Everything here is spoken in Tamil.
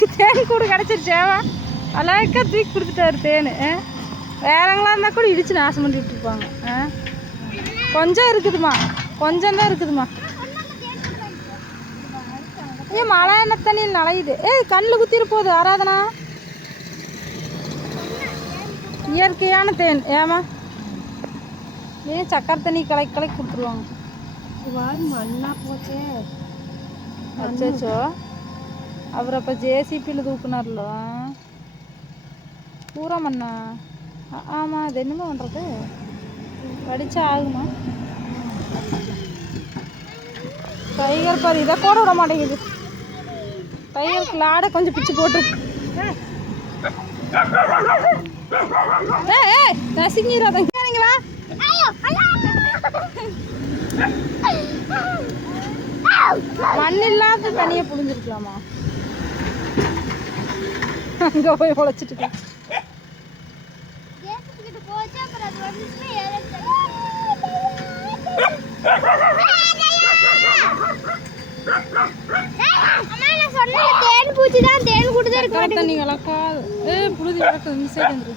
நமக்கு தேன் கூடு கிடச்சிருச்சேவா அழகா தூக்கி கொடுத்துட்டாரு தேன்? வேறங்களா இருந்தால் கூட இடிச்சு நாசம் பண்ணி விட்டுருப்பாங்க கொஞ்சம் இருக்குதுமா கொஞ்சம் தான் இருக்குதுமா ஏ மழை என்ன தண்ணியில் நலையுது ஏய் கண்ணில் குத்திர போகுது ஆராதனா? இயற்கையான தேன் ஏமா? ஏன் சக்கரை தண்ணி கலக்கி கலக்கி கொடுத்துருவாங்க? மண்ணா போச்சே. அச்சோ அவர் அப்போ ஜேசிபியில் தூக்குனார்ல? பூரா மண்ணா ஆ- ஆமா அது என்னமா பண்ணுறது படிச்சா ஆகுமா? டைகர் பாரு இதை கூட விட மாட்டேங்குது. டைகருக்கு லாடை கொஞ்சம் பிச்சு போட்டு ஏய் நசுங்கிடாத சரிங்களா மண் இல்லாத தனியாக புழிஞ்சிருக்கலாமா? அங்கே போய் உழைச்சிட்டு இருக்கு. வந்துச்சுன்னா தேன் பூச்சி தான் தேன் கூட்டு சக்கரை தண்ணி கலக்காது ஏ புழுதி இந்த சைடு வந்துரு.